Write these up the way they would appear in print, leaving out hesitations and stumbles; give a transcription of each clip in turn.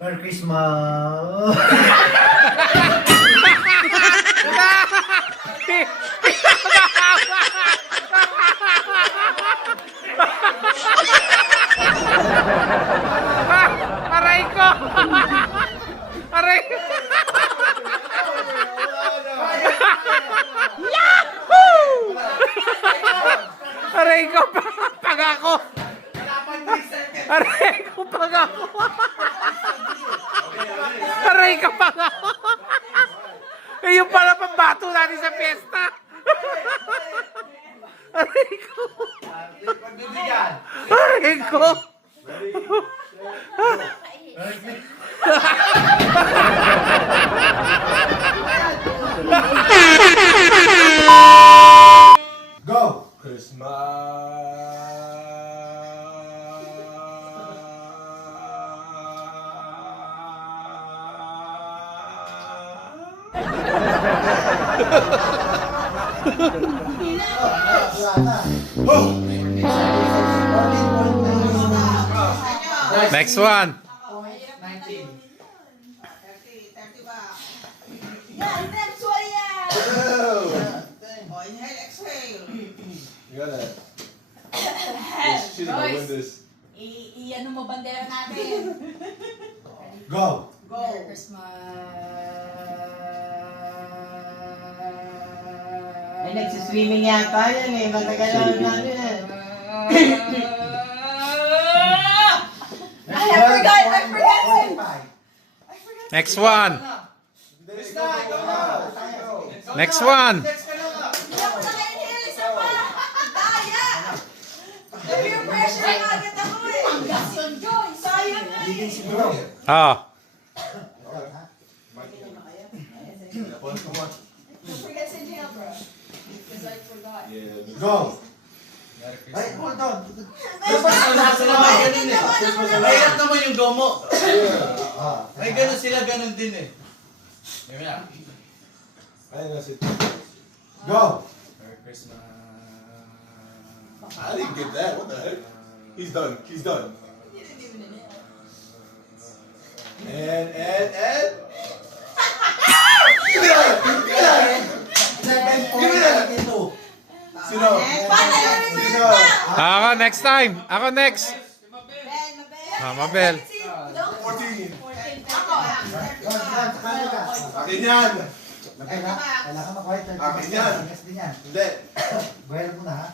Merry Christmas! Aray ko! Aray! Yahoo! Aray ko pag ako! Aray ko pag ako! Aray ka pag ako! Eh, yung pala pambato natin sa piyesta! Aray ko! Aray ko! Go! Next one! Yan, next one yan! Oh, inhale, exhale. You gotta. She's gonna win this. I-ano mo bandera natin. Go! Go. Merry Christmas. Ay, nagsiswimming yata yan eh. Matagal na natin eh. I forgot. Next one! Next one! Hindi ako naka-inhale, isa pa. Daya! Peer pressure na agad ako eh. Panggason ko, sayang na eh. Ah. Don't forget to inhale, bro. Because I forgot. Go! Ay, hold on! Mahirap naman yung domo. Ah, Ay, ganun sila, ganun din eh. Yun na. I think that's it. Go! Merry Christmas. I didn't get that. What the heck? He's done. He's done. You didn't even inhale. And. Sino? Paano yun? Sino? Ako next time! Ako next! Ben, Mabel. 14. Ako. Akin yan. Lagay na. Kailangan makuha ito. Akin yan. Yes din yan. Hindi. Buhel muna ha.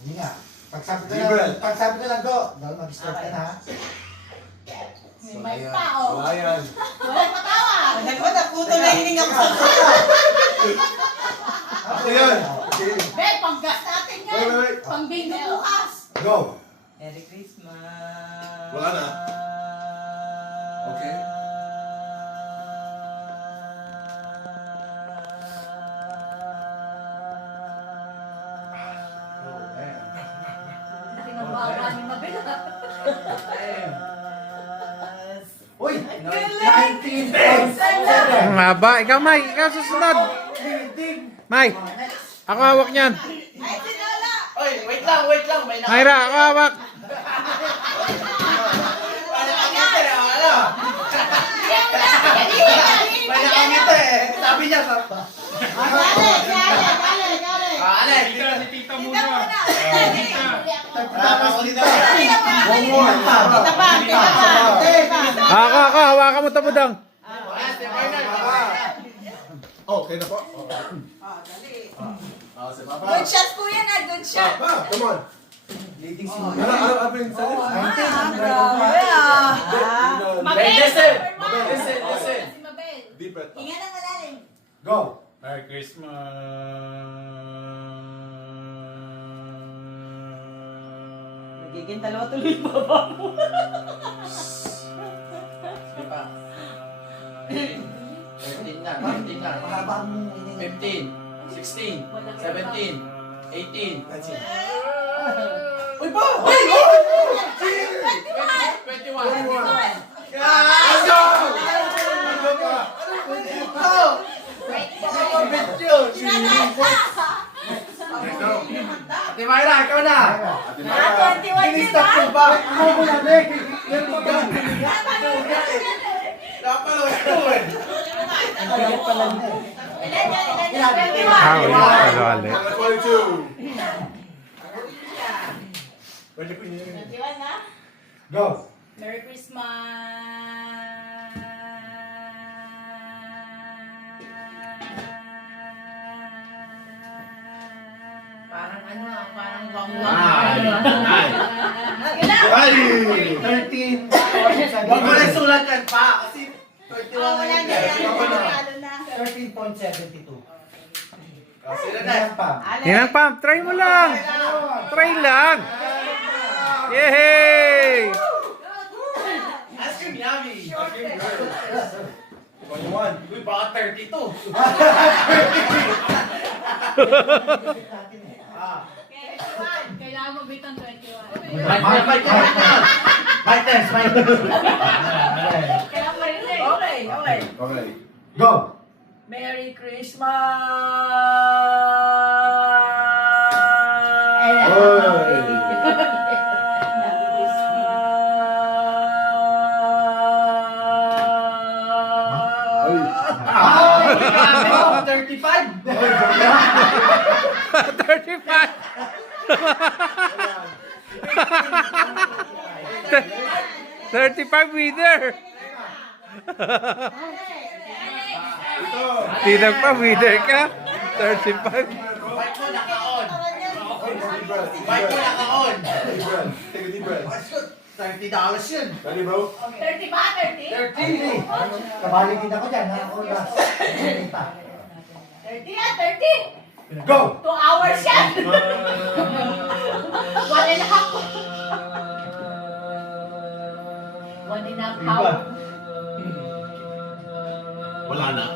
Hindi nga. Pagsabi ko Libre. lang, pagsabi ko lang go. Dahil mag-start ka na ha. May mic pa, oh. Wala yan. Walang patawa. Nagko na puto na hining ako sa Ako yan. Okay. Ben, panggas natin yan. Wait. Pang bingo bukas. Go! Merry Christmas. Wala na. Okay. Laki ng bawa ni Mabel. Uy! Galing! 19.7! Ang haba. Ikaw, May. Ikaw susunod. May. Ako hawak niyan. Ay, sinala! Oy, wait lang. May Mayra, ako hawak. nakangiti eh. Ano? May nakangiti eh. Sabi niya sa... Ale, dito si tita muna. Tapos dito. One more. Kita pa. Ako, hawakan mo tabudang. Oh, okay na po. Si Papa. Good shot po yan, ah. Good shot. Papa, come on. Leading si Ano yung salit? Grabe, ah. Mabel! Listen. Mabel! Listen. Si Mabel. Deep breath. Hinga ng malalim. Go! Merry Christmas. Nagiging dalawa tuloy pa ba? Sige pa. 15 na. Mahaba mo. 15. 16, 17, 18. That's it. Uy ba? Uy! 21. 21. Let's go! Ate Mayra, ikaw na. Ah, 21 yun, ah. Ako mo na, Nick! Meron pa ba? Mabigat pala niya eh. Ah, wala pala ulit. 22. Go! Merry Christmas! Parang ano, parang Ay! 13. Huwag mo na sulat yan pa. Kasi 31 Oh, wala na yan. Ako na. Lalo na. 13.72. Sila na. Yan pa. Yan ang pump. Try mo lang. Try lang. Yay! Ice cream yummy. 21. Uy, baka 32. Kailangan mo bitang 21. My test, my test. Kaya pa rin eh. Okay, okay. Okay. Go! Merry Christmas! Ah, 35. 35. 35 winner. Tinag pa, winner ka. 35. Bike mo naka-on. Bike mo naka-on. Take a deep breath. $30 yun. Ready, bro? 30 ba? 30? 30. Kabali din ako dyan. Ako last. 30 yan, 30! Go! 2 hours yan! 1 and a half. 1 and a half hour. Wala na.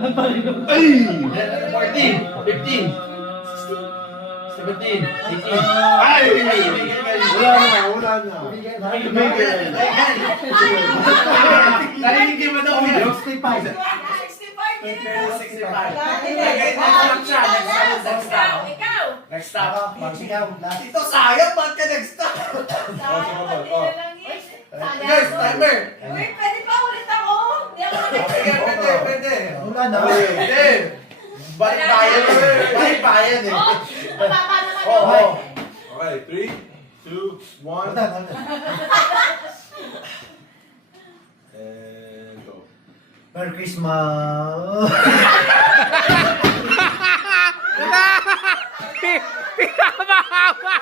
14, 15, 17, 18. Ay! Wala na, wala na. Narinig mo daw ulit. 65. 65 yun. 65. Next stop. Ikaw! Next stop. Ako, magsigaw. Last. Ito sayang, ba't ka nag-stop? Sayang, konti na lang yun. Sayang. Guys, timer. Wait, pwede pa ulit ako. Hindi ako Pwede, pwede, pwede. Wala na. Hindi. Balik bayan eh. Balik bayan eh. Oh, mababa naman Oo. yun. Okay, 3, 2, 1. Hold on, hold on. And go. Merry Christmas. Pinamahaba.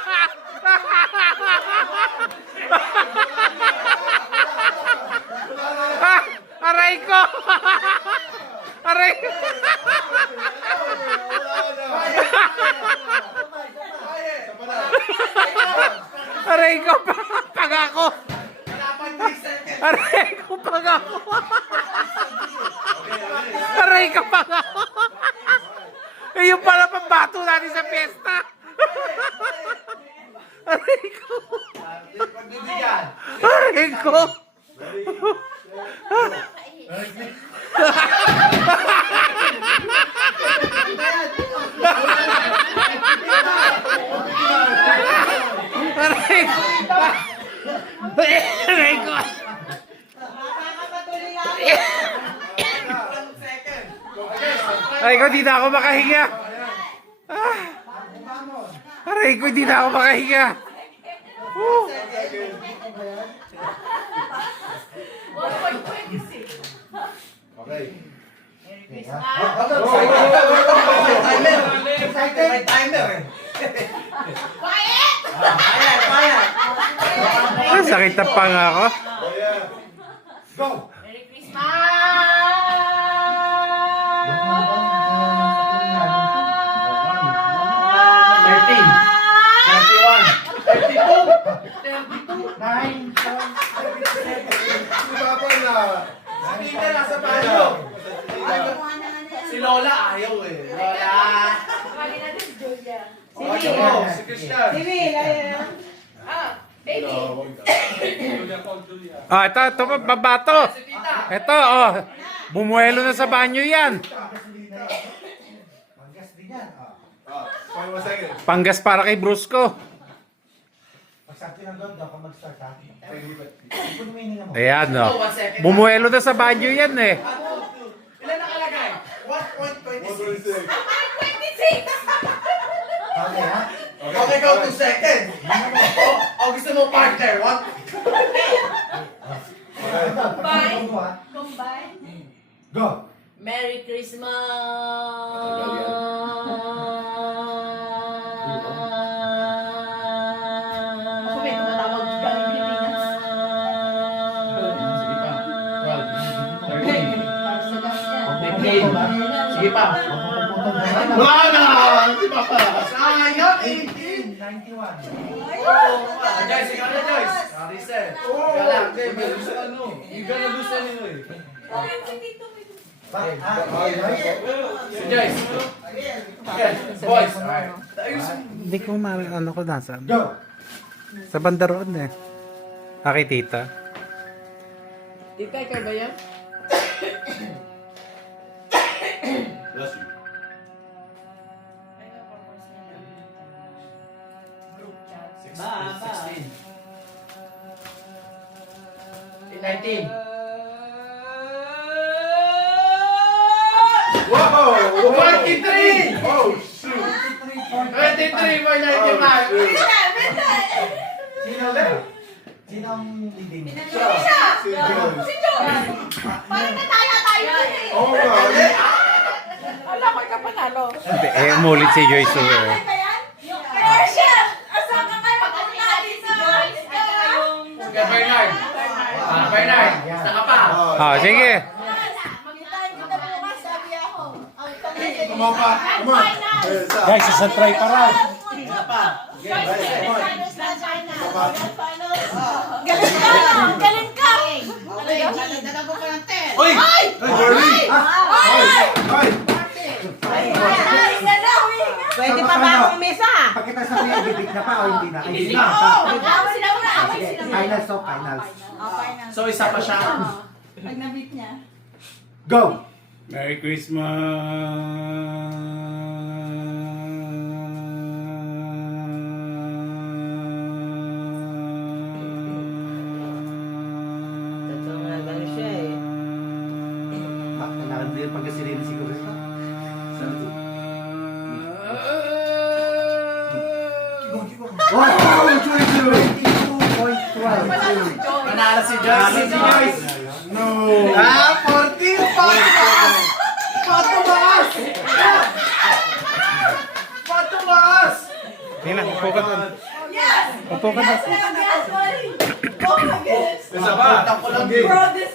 Aray ko. Aray ko. Aray ko pag ako. Aray ko pag ako. Aray ko pag ako. Eh, yung pala pambato natin sa piyesta. Aray ko. Pagbibigyan. Aray ko. Aray ko. Aray ko. Aray ko, di na ako makahinga. Ah. Aray ko, di na ako makahinga. Woo. 1.26. Okay. Merry Okay, Christmas. ha? Hold on. May timer eh. Quiet! Ayan, ayan. Ah, sakit na pa nga ako. Oh, yeah. Go! Merry Christmas! 13, 31, 32. 9.77. Papa na. Si Tita nasa banyo. Si Lola ayaw eh. Lola. Kanina din si Julia. Ayaw mo, si Christian. Ah, baby. Ah, ito, babato. Si Tita. Ito, oh. Bumuelo na sa banyo yan. Panggas din yan. Ah, 21 seconds. Panggas para kay Brusco. Pag-sakti ng gold, ako mag-start ha. Ipon mo yung hininga mo. Ayan, Oh, oh. 1 second. Bumuelo na sa banyo yan, eh. Ano Okay, ha? Okay, go 2 seconds. O gusto mo partner, what? Bye. Go, ha? Combine. Go! Merry Christmas! Ako may tumatawag galing Pilipinas. Sige pa. Wala na! Hindi pa pa. Sayang, 18. 91. Joyce, ikaw na, Joyce. Reset. Ikaw lang. Okay, may gusto ano. You gonna lose anyway. Si Joyce. Okay, boys. Alright. Hindi ko ano ko nasa. Go! Sa banda roon eh. Aki tita. Tita, ikaw ba yan? Bless you. Ba, ba. 16. 19. Whoa! 23! Oh, shoot! 23.95. Sino ba? Sino ang leading? Siya! Si Joy! Parang nataya tayo eh! Oh, God. Alam ko ka panalo. Hindi, umulit si Joyce eh. Ba yan? Marshall! Asa ka kayo? Pagkakali sa Joyce ka! Okay, Bernard. Bernard, saan ka pa? Ah, sige. Magitain kita bukas, sabi ako. Ang Come on, pa. Come on. Hey, stop. Guys, isa try pa raw. Galing ka! Galing ka! Uy! Ay! Early. Ay! Hey. Ay! Nanawi ka! Pwede pa ba akong mesa? Pag kita sabihin, bibig na pa o hindi na? Ay, hindi na. Away sila muna! Away Sige, sila muna! finals to finals. So, isa pa siya. Pag nabit niya. Go! Merry Christmas. Totoo nga lang siya eh. Kailangan din pagkasilin siguro ito. Wow! 22.12. Manalo si Joyce. No. Ah, 14! Patumaas! Patumaas! Patumaas! Tina, upo ka doon. Yes! Upo ka doon. Yes, sorry! Oh my goodness! Isa pa. Ako lang Okay. Bro, this